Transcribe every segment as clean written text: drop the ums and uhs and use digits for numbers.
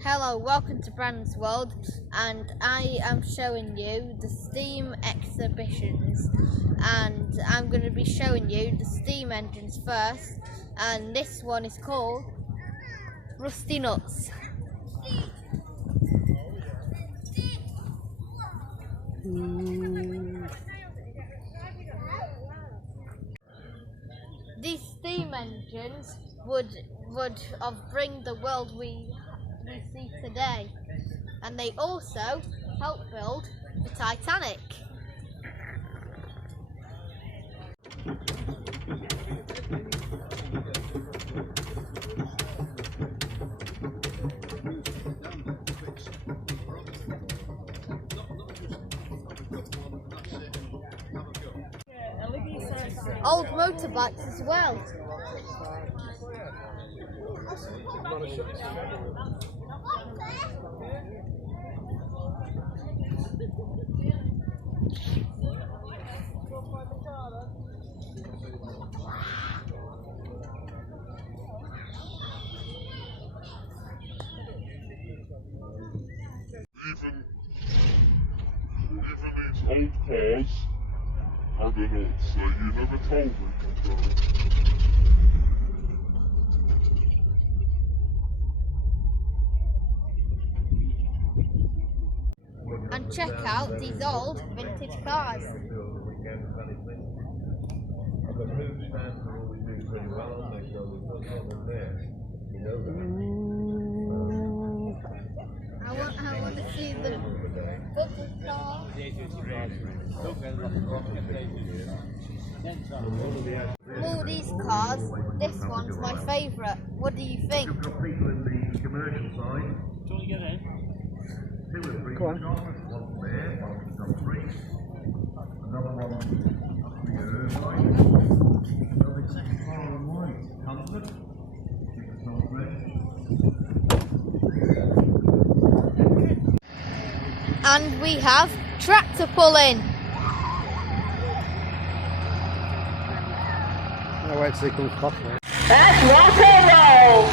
Hello, welcome to Brandon's World, and I am showing you the steam exhibitions, and I'm going to be showing you the steam engines first, and this one is called Rusty Nuts. These steam engines would bring the world we see today, and they also helped build the Titanic. Old motorbikes as well. Even these old cars, I don't know what to say, you never told me. And check out these old vintage cars. I want to see the bubble car. All these cars, this one's my favourite. What do you think? Go on. And we have tractor pulling. I'll wait till he comes back now. That's rock and roll!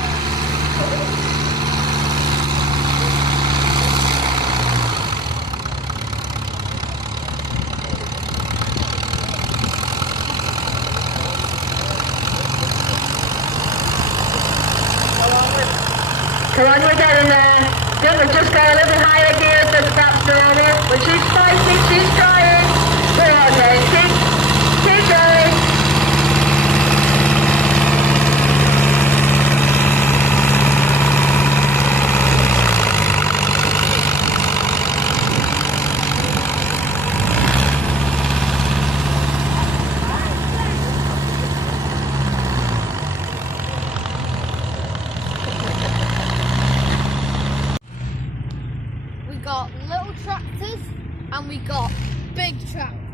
Come on, we're getting there. We've just got a little higher gear than perhaps normal, which is spicy, she's trying. We're on there, keep going. We got little tractors and we got big tractors.